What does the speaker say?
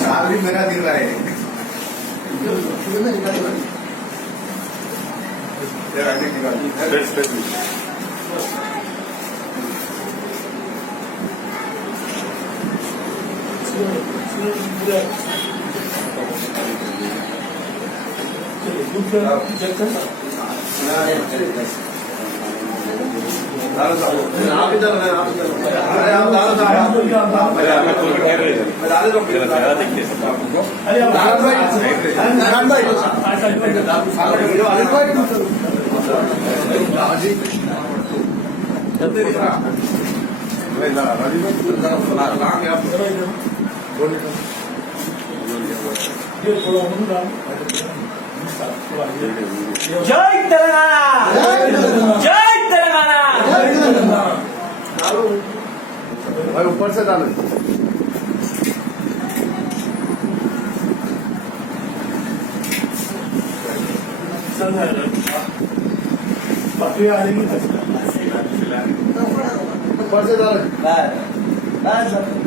साल भी मेरा दिन रहा है। జై తెలంగాణ జై తెలంగాణ भाई ऊपर से डालो। ऊपर से डालो।